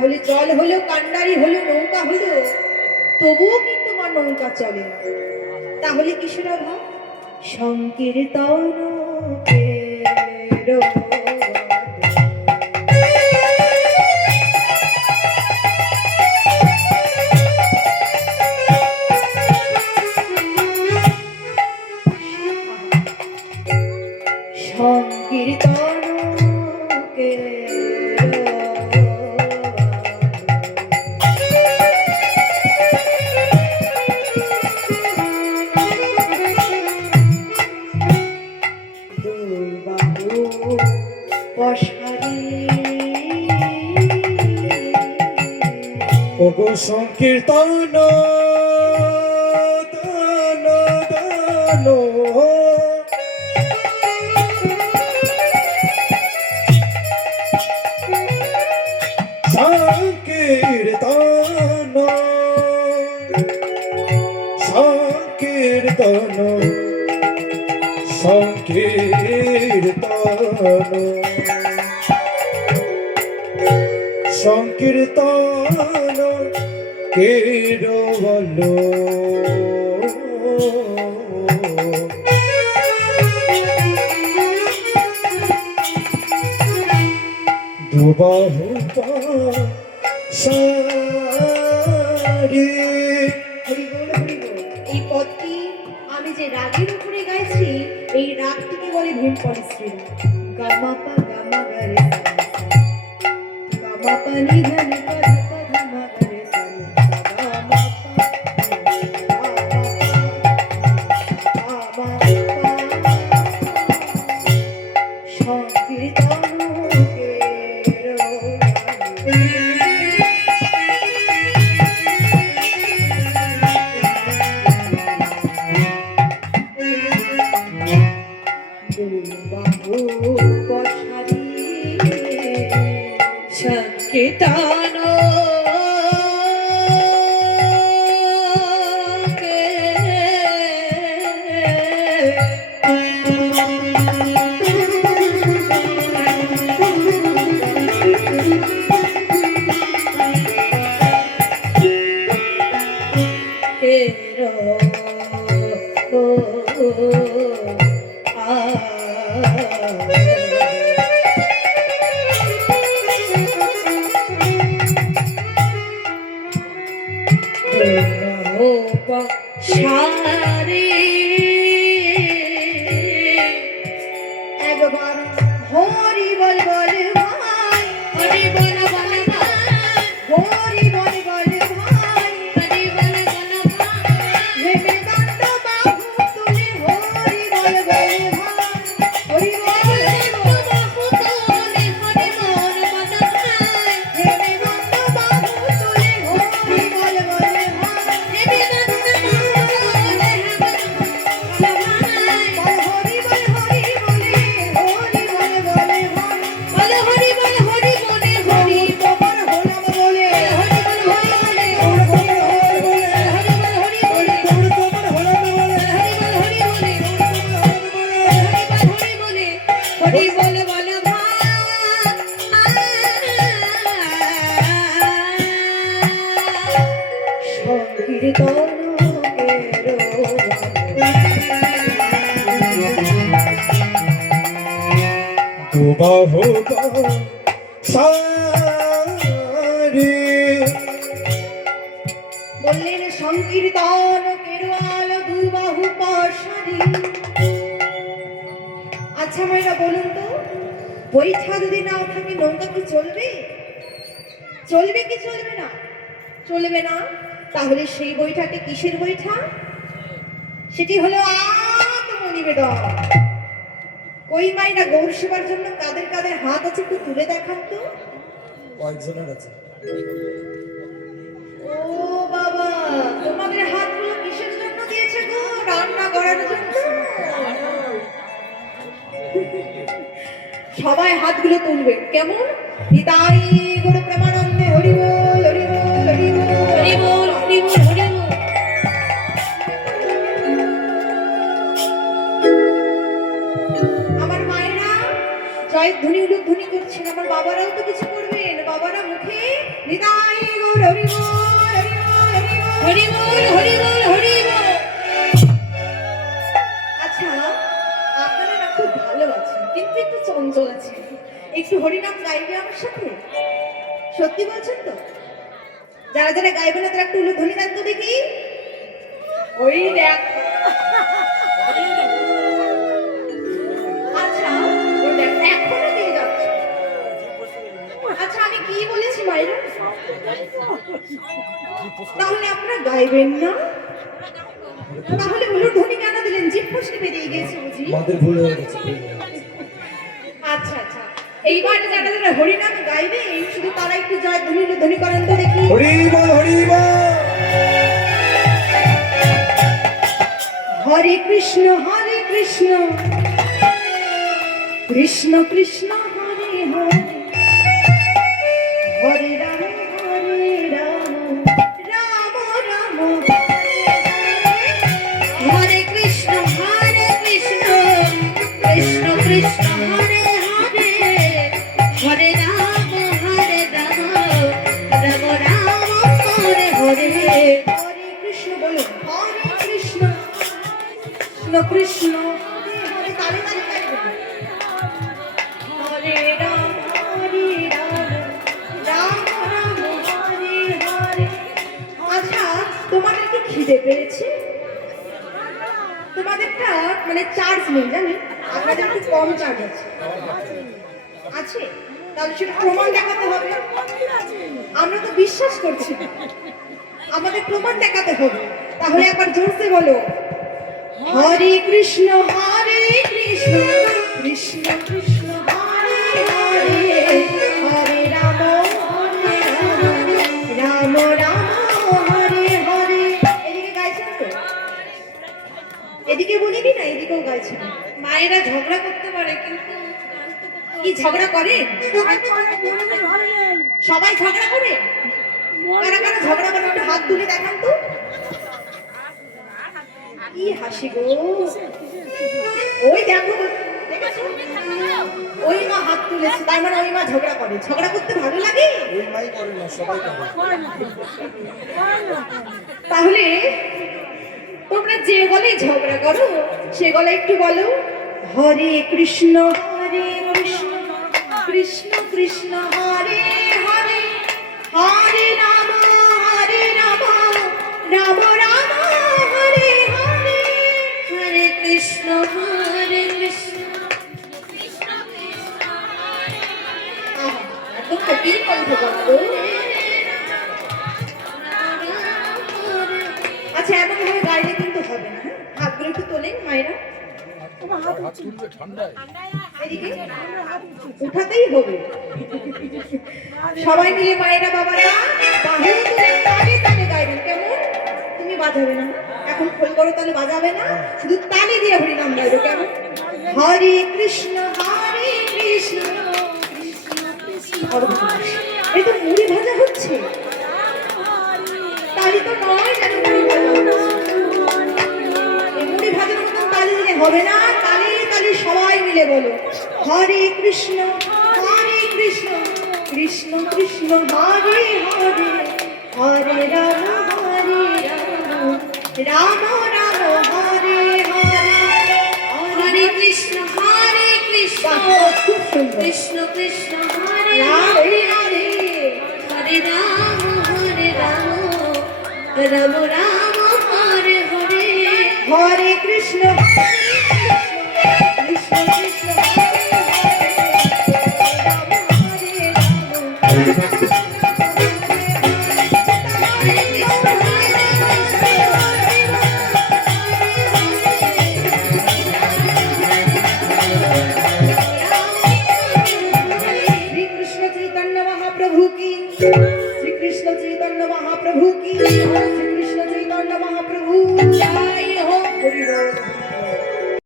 তাহলে জল হলো, কান্ডারি হলো, নৌকা হলো, তবুও কিন্তু আমার নৌকা চলে না। তাহলে কিসের অভাব? সংকীর্তন সংকীর্তন ওগো সংকীর্তন দান দান সংকীর্তন সংকীর্তন সংকীর্তন সংকীর্তন কেরবল দুবাহু সারি। এই পদটি আমি যে রাগের উপরে গাইছি, এই রাগটিকে বলে ভীম পরিশ্রী। গামা পা গামা গারে গামা পা নি ধা নি পা ধা পা ধা মা গারে সা নি গামা পা সংকীর্তন সংকীর্তন সারে একবার হরি বল বল ভাই, হরি বল বল ভাই, হরি বল বল ভাই, হরি বল বল ভাই, ভেবে দণ্ড বাহু তুলে হরি বল বল ভাই, হরি বল বাহু তুলে হরি বল বল ভাই, ভেবে দণ্ড বাহু তুলে হরি বল বল ভাই, ভেবে দণ্ড দুবাহু সারি। বললেন সংকীর্তন কেরওয়াল দুবাহু পাশারি। আচ্ছা মায়েরা বলুন তো, বৈঠা যদি না থাকে নৌকা কি চলবে? চলবে কি চলবে না? চলবে না। তাহলে সেই বৈঠাটি কিসের বৈঠা? সেটি হলো আত্মনিবেদন। কই মাইনা গৌর সেবার জন্য কাদের কাদের হাত আছে একটু তুলে দেখান তো। কয়েকজনের আছে। ও বাবা, তোমাদের হাতগুলো কিসের জন্য দিয়েছে গো? রান্না করার জন্য? সবাই হাতগুলো তুলবে কেমন? নিতাই গুরু প্রেমানন্দে হরি বল হরি বল হরি বল হরি বল হরি বল হরি বল। আমার মায়েরা জয় ধ্বনি উলুধ্বনি করছেন, আমার বাবারাও তো কিছু করবেন। বাবারা মুখে নিতাই গৌর হরি বল হরি বল হরি বল হরি বল। আচ্ছা, আপনারা না খুব ভালো আছেন, কিন্তু একটু চঞ্চল আছেন। একটু হরিনাম গাইবে আমার সাথে? সত্যি বলছেন তো? যারা যারা গাইবে না তারা একটু উলুধ্বনি দেন তো দেখি। ওই দেখ, আচ্ছা ওই দেখ এখনো দিয়ে যাচ্ছে। আচ্ছা আমি কি বলেছি মায়েরা? তাহলে আপনারা গাইবেন না? তাহলে উলুধ্বনি কেন দিলেন? জিভ ফসকে বেরিয়ে গিয়েছে বুঝি? আমাদের ভুল হয়ে গেছে, ভুল হয়ে গেছে। আচ্ছা আচ্ছা, এইবার যারা যারা হরিনাম গাইবে শুধু তারা একটু জয় ধ্বনি ধ্বনি করেন তো দেখি। হরি বল হরি বল। হরে কৃষ্ণ কৃষ্ণ কৃষ্ণ হরে হরে, হরে রাম রাম রাম হরে হরে। হরে কৃষ্ণ কৃষ্ণ কৃষ্ণ হরে হরে, হরে রাম রাম রাম হরে হরে। হরে কৃষ্ণ বলো, হরে কৃষ্ণ কৃষ্ণ হরে, তালে তালে গাইবে। হরে রাম রাম রাম হরে হরে। আচ্ছা তোমাদের কি খিদে পেয়েছে? তোমাদেরটা মানে চার্জ নেই জানি, আপনাদের একটু কম চার্জ আছে। আছে? তাহলে সেটা প্রমাণ দেখাতে হবে। আমরা তো বিশ্বাস করছি না, আমাদের প্রমাণ দেখাতে হবে। তাহলে একবার জোরসে বলো, হরে কৃষ্ণ কৃষ্ণ কৃষ্ণ হরে হরে, হরে রাম রাম রাম হরে হরে। এদিকে গাইছেন তো? এদিকে বলিনি না, এদিকেও গাইছেন। মায়েরা ঝগড়া করতে পারে, কিন্তু কি ঝগড়া করে? সবাই ঝগড়া করে? কারা কারা ঝগড়া করে একটু হাত তুলে দেখান তো। কি হাসি গো! ওই দেখো, দেখেছো? ওই মা হাত তুলেছে, তার মানে ওই মা ঝগড়া করে। ঝগড়া করতে ভালো লাগে? ওই মাই করে না, সবাই করে। তাহলে তোমরা যে গলায় ঝগড়া করো সে গলায় একটু বলো, হরে কৃষ্ণ কৃষ্ণ কৃষ্ণ হরে হরে, হরে রাম রাম রাম হরে হরে, হরে কৃষ্ণ একদম কঠিন কণ্ঠ বলো। আচ্ছা এমন ভাবে গাইলে কিন্তু হবে না। হাতগুলো একটু তোলেন মায়েরা, এদিকে উঠাতেই হবে। সবাই মিলে মায়েরা বাবারা বাহু তুলে তালে তালে গাইবেন। কেমন? তুমি বাজাবে না, এখন খোল করো তাহলে বাজাবে না, শুধু তালে দিয়ে হরিনাম গাইবে। কেমন? হরে কৃষ্ণ কৃষ্ণ এই তো মুড়ি ভাজা হচ্ছে, তালি তো নয়, যেন মুড়ি ভাজা হচ্ছে। এই মুড়ি ভাজার মতন তালি দিলে হবে না, তালি তালি সবাই মিলে বলো, হরে কৃষ্ণ কৃষ্ণ কৃষ্ণ হরে হরে, হরে রাম রাম রাম হরে হরে, হরে কৃষ্ণ খুব সুন্দর। কৃষ্ণ কৃষ্ণ হরে হরে, হরে রাম রাম রাম হরে হরে, হরে কৃষ্ণ কৃষ্ণ কৃষ্ণ হরে হরে, রাম হরে श्री कृष्ण चैतन्य महाप्रभु की, श्री कृष्ण चैतन्य महाप्रभु जय हो।